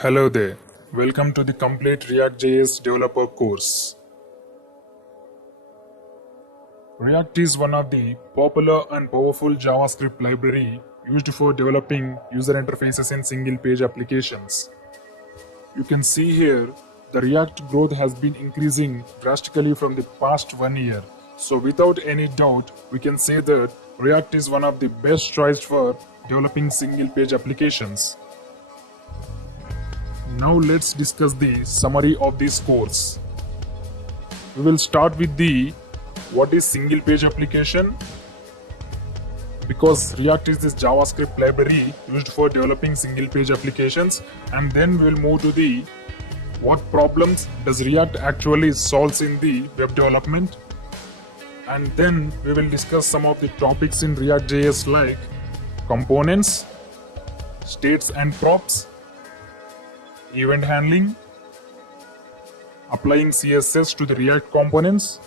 Hello there, welcome to the complete ReactJS developer course. React is one of the popular and powerful JavaScript library used for developing user interfaces in single-page applications. You can see here the React growth has been increasing drastically from the past 1 year. So without any doubt, we can say that React is one of the best choice for developing single-page applications. Now let's discuss the summary of this course. We will start with the what is single page application, because React is this JavaScript library used for developing single page applications, and then we will move to the what problems does React actually solves in the web development, and then we will discuss some of the topics in React.js like components, states and props, event handling, applying CSS to the React components,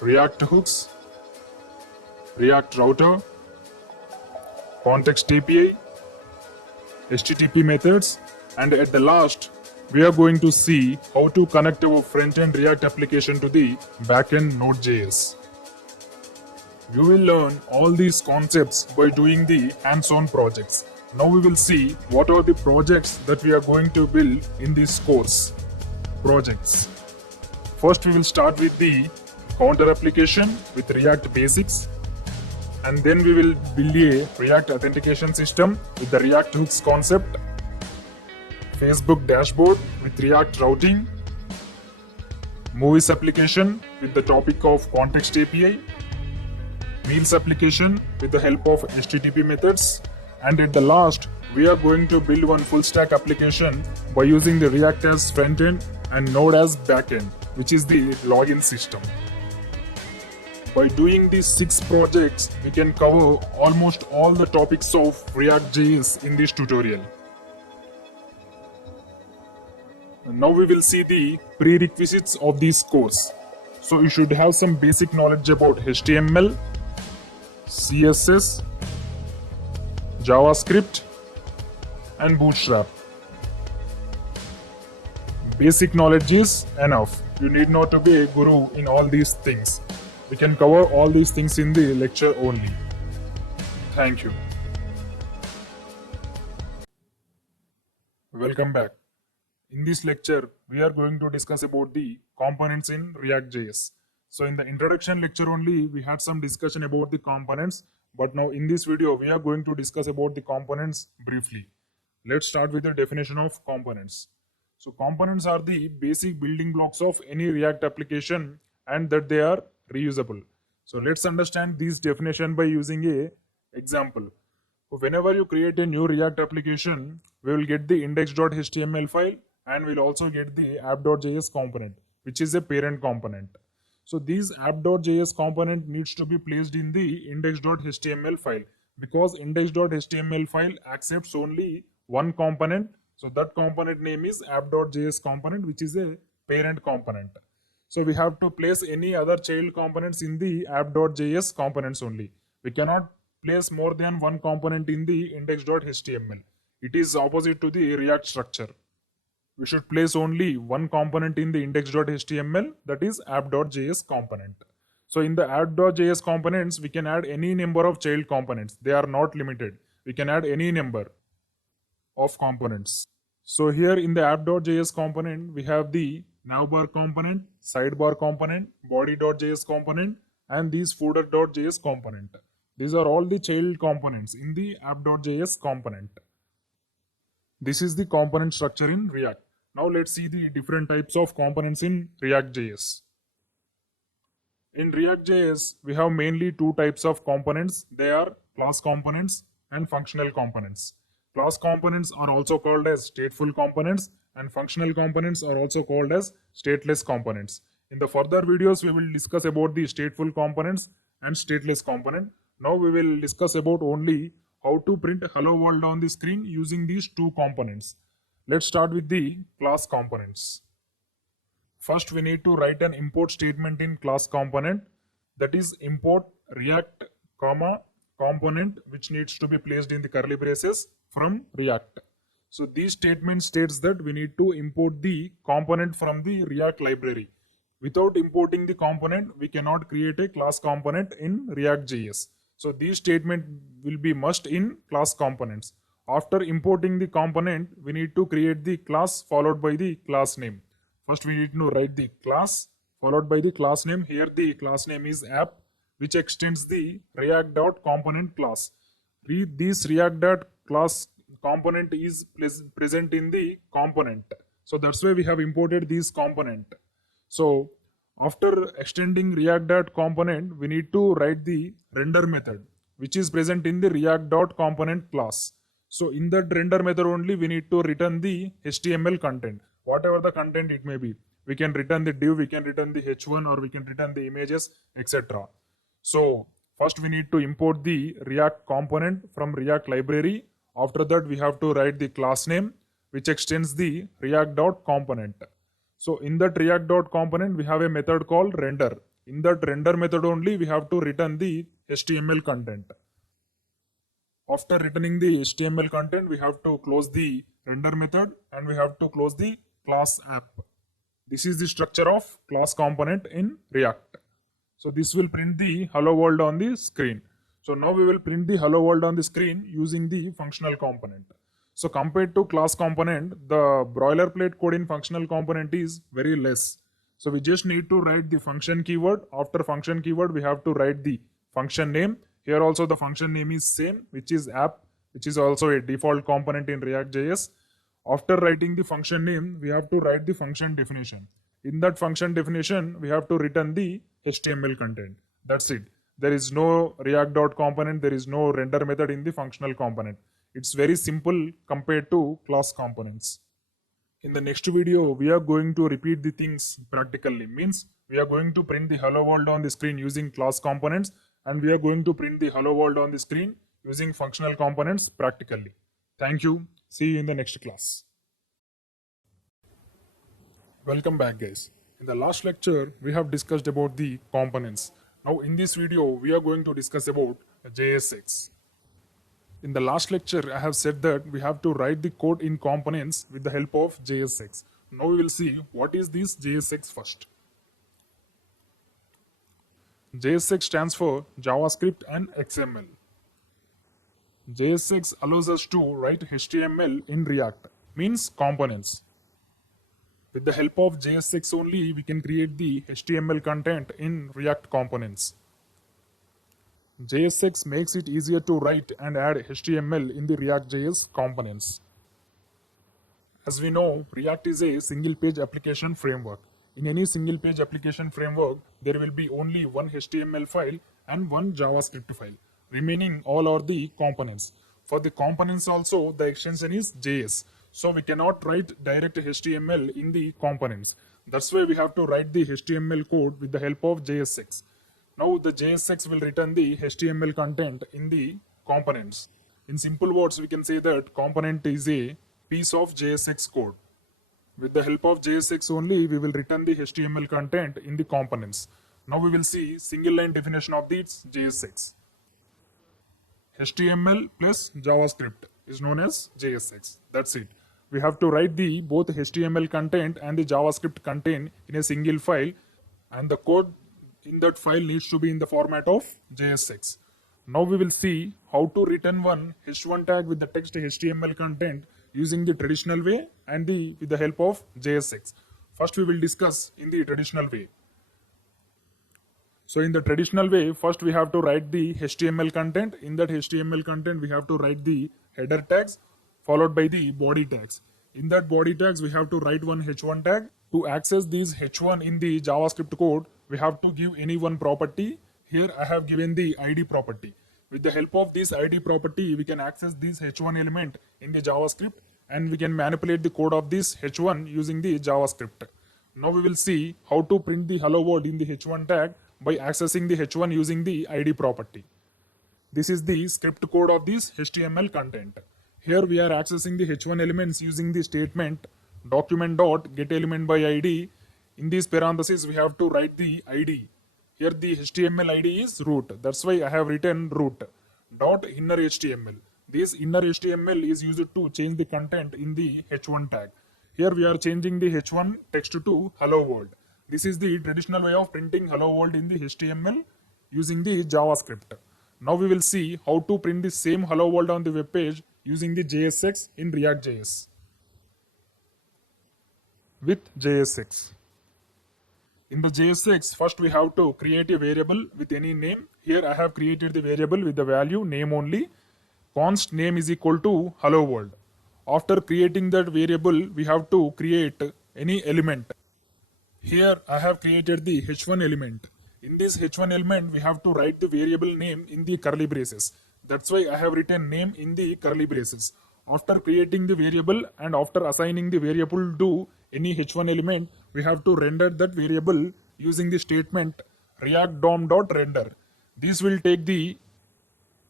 React hooks, React router, context API, HTTP methods, and at the last, we are going to see how to connect our front-end React application to the back-end Node.js. You will learn all these concepts by doing the hands-on projects. Now we will see what are the projects that we are going to build in this course. Projects. First we will start with the counter application with React basics, and then we will build a React authentication system with the React hooks concept, Facebook dashboard with React routing, movies application with the topic of context API, meals application with the help of HTTP methods, and at the last we are going to build one full stack application by using the React as front end and Node as back end, which is the login system. By doing these 6 projects, we can cover almost all the topics of React.js in this tutorial. Now we will see the prerequisites of this course. So you should have some basic knowledge about HTML, CSS, JavaScript, and Bootstrap. Basic knowledge is enough. You need not to be a guru in all these things. We can cover all these things in the lecture only. Thank you. Welcome back. In this lecture, we are going to discuss about the components in React.js. So in the introduction lecture only, we had some discussion about the components, but now in this video, we are going to discuss about the components briefly. Let's start with the definition of components. So components are the basic building blocks of any React application, and that they are reusable. So let's understand this definition by using a example. Whenever you create a new React application, we will get the index.html file, and we'll also get the app.js component, which is a parent component. So this app.js component needs to be placed in the index.html file, because index.html file accepts only one component. So that component name is app.js component, which is a parent component. So we have to place any other child components in the app.js components only. We cannot place more than one component in the index.html. It is opposite to the React structure. We should place only one component in the index.html, that is app.js component. So in the app.js components, we can add any number of child components. They are not limited. We can add any number of components. So here in the app.js component, we have the navbar component, sidebar component, body.js component, and these footer.js component. These are all the child components in the app.js component. This is the component structure in React. Now let's see the different types of components in React.js. In React.js, we have mainly 2 types of components. They are class components and functional components. Class components are also called as stateful components, and functional components are also called as stateless components. In the further videos, we will discuss about the stateful components and stateless component. Now we will discuss about only how to print hello world on the screen using these 2 components. Let's start with the class components. First, we need to write an import statement in class component, that is import React, component which needs to be placed in the curly braces from React. So these statement states that we need to import the component from the React library. Without importing the component, we cannot create a class component in React.js. So these statement will be must in class components. After importing the component, we need to create the class followed by the class name. First, we need to write the class followed by the class name. Here the class name is app, which extends the React.component class. This React.class component is present in the component. So that's why we have imported this component. So after extending React.component, we need to write the render method, which is present in the React.component class. So in that render method only, we need to return the HTML content, whatever the content it may be. We can return the div, we can return the h1, or we can return the images, etc. So first we need to import the React component from React library. After that, we have to write the class name, which extends the React.component. So in that React.component, we have a method called render. In that render method only, we have to return the HTML content. After returning the HTML content, we have to close the render method and we have to close the class app. This is the structure of class component in React. So this will print the hello world on the screen. So now we will print the hello world on the screen using the functional component. So compared to class component, the boilerplate code in functional component is very less. So we just need to write the function keyword. After function keyword, we have to write the function name. Here also the function name is same, which is app, which is also a default component in React.js. After writing the function name, we have to write the function definition. In that function definition, we have to return the HTML content. That's it. There is no React.component, there is no render method in the functional component. It's very simple compared to class components. In the next video, we are going to repeat the things practically. Means we are going to print the hello world on the screen using class components, and we are going to print the hello world on the screen using functional components practically. Thank you. See you in the next class. Welcome back, guys. In the last lecture, we have discussed about the components. Now in this video, we are going to discuss about JSX. In the last lecture, I have said that we have to write the code in components with the help of JSX. Now we will see what is this JSX first. JSX stands for JavaScript and XML. JSX allows us to write HTML in React, means components. With the help of JSX only, we can create the HTML content in React components. JSX makes it easier to write and add HTML in the React.js components. As we know, React is a single-page application framework. In any single-page application framework, there will be only one HTML file and one JavaScript file. Remaining all are the components. For the components also, the extension is JS. So we cannot write direct HTML in the components. That's why we have to write the HTML code with the help of JSX. Now the JSX will return the HTML content in the components. In simple words, we can say that component is a piece of JSX code. With the help of JSX only, we will return the HTML content in the components. Now we will see single line definition of this JSX. HTML plus JavaScript is known as JSX. That's it. We have to write the both HTML content and the JavaScript content in a single file, and the code in that file needs to be in the format of JSX. Now we will see how to return one h1 tag with the text HTML content using the traditional way and with the help of JSX. First we will discuss in the traditional way. So in the traditional way, first we have to write the HTML content. In that HTML content, we have to write the header tags followed by the body tags. In that body tags, we have to write one h1 tag. To access these h1 in the JavaScript code, we have to give any one property. Here I have given the ID property. With the help of this ID property, we can access this h1 element in the JavaScript and we can manipulate the code of this h1 using the JavaScript. Now we will see how to print the hello world in the h1 tag by accessing the h1 using the ID property. This is the script code of this HTML content. Here we are accessing the h1 elements using the statement document.getElementById. In these parentheses, we have to write the ID. Here the HTML ID is root. That's why I have written root dot inner HTML. This inner HTML is used to change the content in the h1 tag. Here we are changing the h1 text to hello world. This is the traditional way of printing hello world in the HTML using the JavaScript. Now we will see how to print the same hello world on the web page using the JSX in ReactJS. With JSX. In the JSX, first we have to create a variable with any name. Here I have created the variable with the value name only. Const name is equal to hello world. After creating that variable, we have to create any element. Here I have created the h1 element. In this h1 element, we have to write the variable name in the curly braces. That's why I have written name in the curly braces. After creating the variable and after assigning the variable to any h1 element, we have to render that variable using the statement react_dom.render. This will take the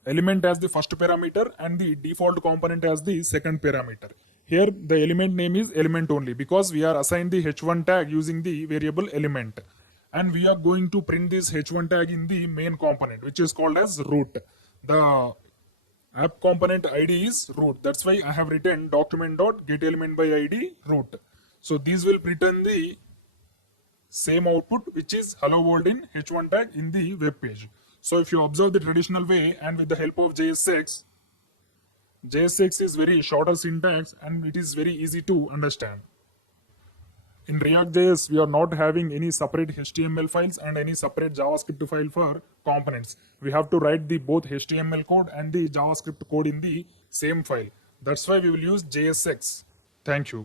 element as the first parameter and the default component as the second parameter. Here the element name is element only because we are assigned the h1 tag using the variable element. And we are going to print this h1 tag in the main component, which is called as root. The app component ID is root. That's why I have written document.getElementById root. So these will return the same output, which is hello world in h1 tag in the web page. So if you observe the traditional way and with the help of JSX, JSX is very shorter syntax and it is very easy to understand. In ReactJS, we are not having any separate HTML files and any separate JavaScript file for components. We have to write the both HTML code and the JavaScript code in the same file. That's why we will use JSX. Thank you.